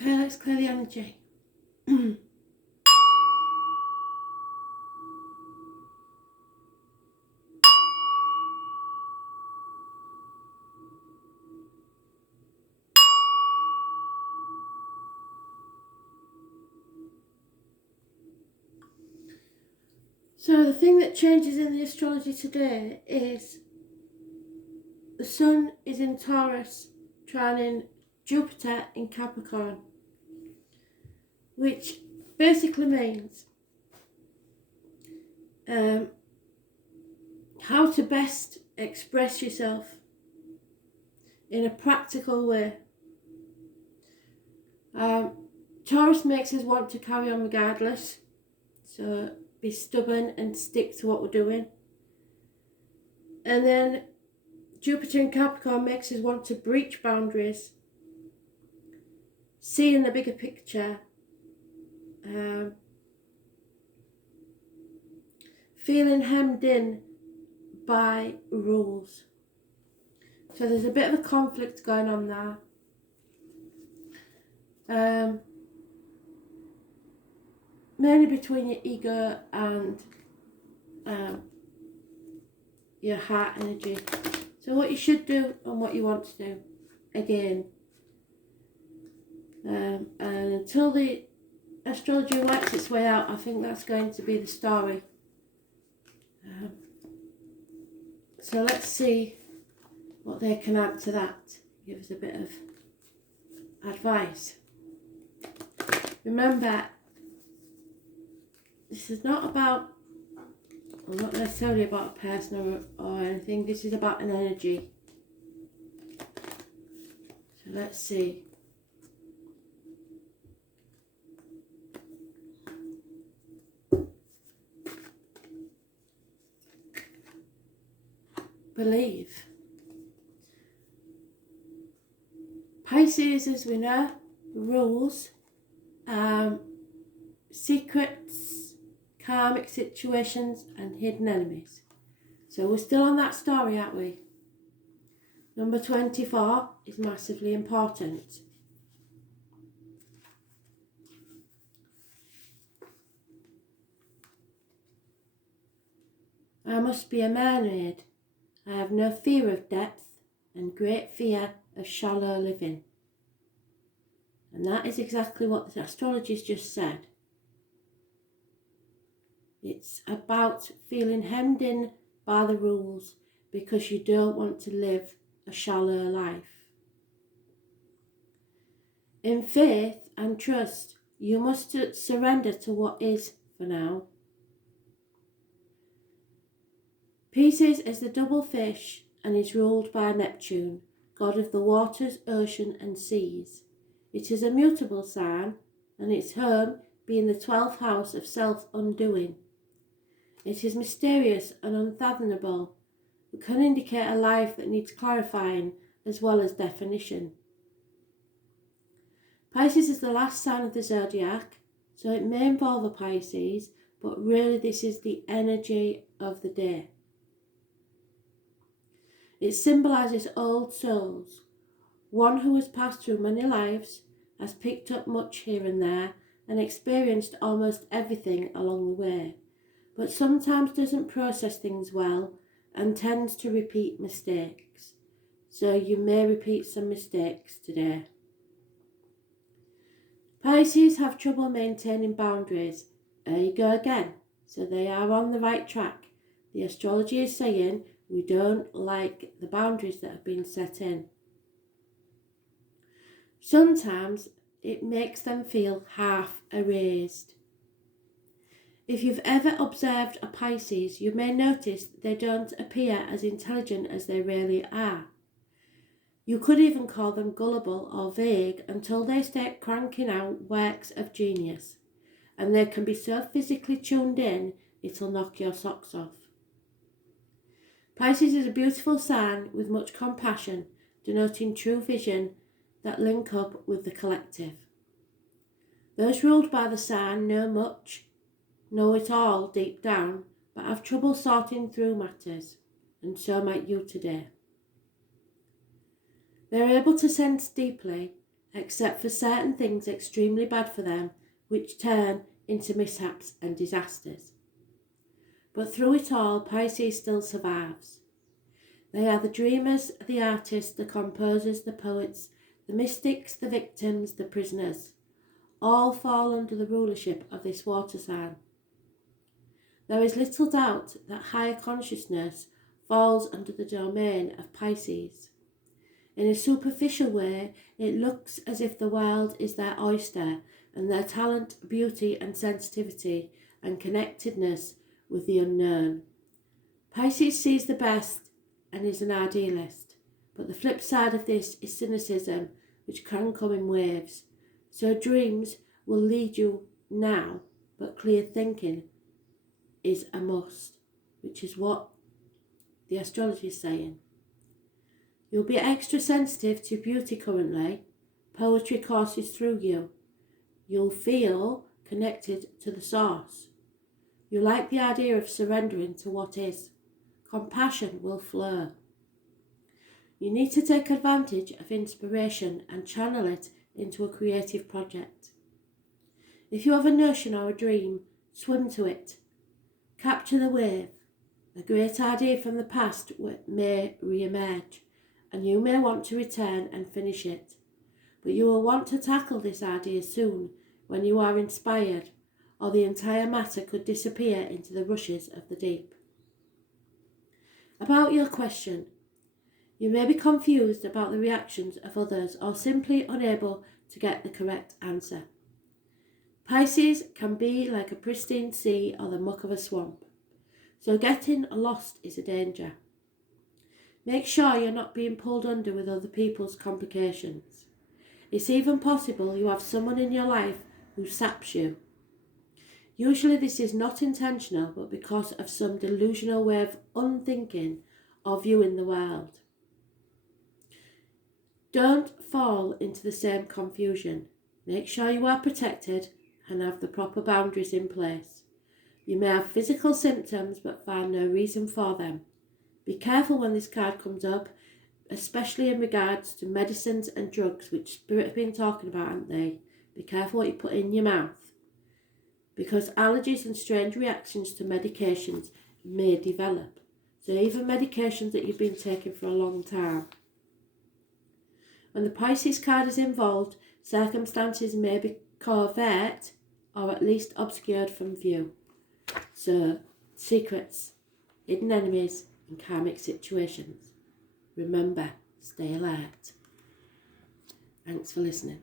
Okay, let's clear the energy. So the thing that changes in the astrology today is the Sun is in Taurus, trining Jupiter in Capricorn, which basically means how to best express yourself in a practical way. Taurus makes us want to carry on regardless, so be stubborn and stick to what we're doing. And then Jupiter in Capricorn makes us want to breach boundaries, see in the bigger picture, feeling hemmed in by rules. So there's a bit of a conflict going on there. Mainly between your ego and your heart energy. So what you should do and what you want to do, again. And until the astrology works its way out, I think that's going to be the story. So let's see what they can add to that. Give us a bit of advice. Remember, this is not about, well, not necessarily about a person or anything. This is about an energy. So let's see. Believe. Pisces, as we know, rules, secrets, karmic situations and hidden enemies. So we're still on that story, aren't we? Number 24 is massively important. I must be a mermaid. I have no fear of depth and great fear of shallow living. And that is exactly what the astrologist just said. It's about feeling hemmed in by the rules because you don't want to live a shallow life. In faith and trust, you must surrender to what is for now. Pisces is the double fish and is ruled by Neptune, god of the waters, ocean and seas. It is a mutable sign, and its home being the 12th house of self-undoing. It is mysterious and unfathomable, but can indicate a life that needs clarifying as well as definition. Pisces is the last sign of the zodiac, so it may involve a Pisces, but really this is the energy of the day. It symbolises old souls, one who has passed through many lives, has picked up much here and there, and experienced almost everything along the way, but sometimes doesn't process things well and tends to repeat mistakes. So you may repeat some mistakes today. Pisces have trouble maintaining boundaries. There you go again. So they are on the right track. The astrology is saying we don't like the boundaries that have been set in. Sometimes it makes them feel half erased. If you've ever observed a Pisces, you may notice they don't appear as intelligent as they really are. You could even call them gullible or vague until they start cranking out works of genius, and they can be so physically tuned in it'll knock your socks off. Pisces is a beautiful sign with much compassion, denoting true vision that link up with the collective. Those ruled by the sign know it all deep down, but have trouble sorting through matters, and so might you today. They're able to sense deeply except for certain things extremely bad for them, which turn into mishaps and disasters. But through it all, Pisces still survives. They are the dreamers, the artists, the composers, the poets, the mystics, the victims, the prisoners. All fall under the rulership of this water sign. There is little doubt that higher consciousness falls under the domain of Pisces. In a superficial way, it looks as if the world is their oyster, and their talent, beauty and sensitivity and connectedness with the unknown. Pisces sees the best and is an idealist, but the flip side of this is cynicism, which can come in waves. So dreams will lead you now, but clear thinking is a must, which is what the astrology is saying. You'll be extra sensitive to beauty currently. Poetry courses through you. You'll feel connected to the source. You like the idea of surrendering to what is. Compassion will flow. You need to take advantage of inspiration and channel it into a creative project. If you have a notion or a dream, swim to it. Capture the wave. A great idea from the past may re-emerge, and you may want to return and finish it. But you will want to tackle this idea soon, when you are inspired, or the entire matter could disappear into the rushes of the deep. About your question, you may be confused about the reactions of others or simply unable to get the correct answer. Pisces can be like a pristine sea or the muck of a swamp, so getting lost is a danger. Make sure you're not being pulled under with other people's complications. It's even possible you have someone in your life who saps you. Usually this is not intentional, but because of some delusional way of unthinking or viewing the world. Don't fall into the same confusion. Make sure you are protected and have the proper boundaries in place. You may have physical symptoms but find no reason for them. Be careful when this card comes up, especially in regards to medicines and drugs, which Spirit have been talking about, haven't they? Be careful what you put in your mouth, because allergies and strange reactions to medications may develop. So even medications that you've been taking for a long time. When the Pisces card is involved, circumstances may be covert or at least obscured from view. So, secrets, hidden enemies and karmic situations. Remember, stay alert. Thanks for listening.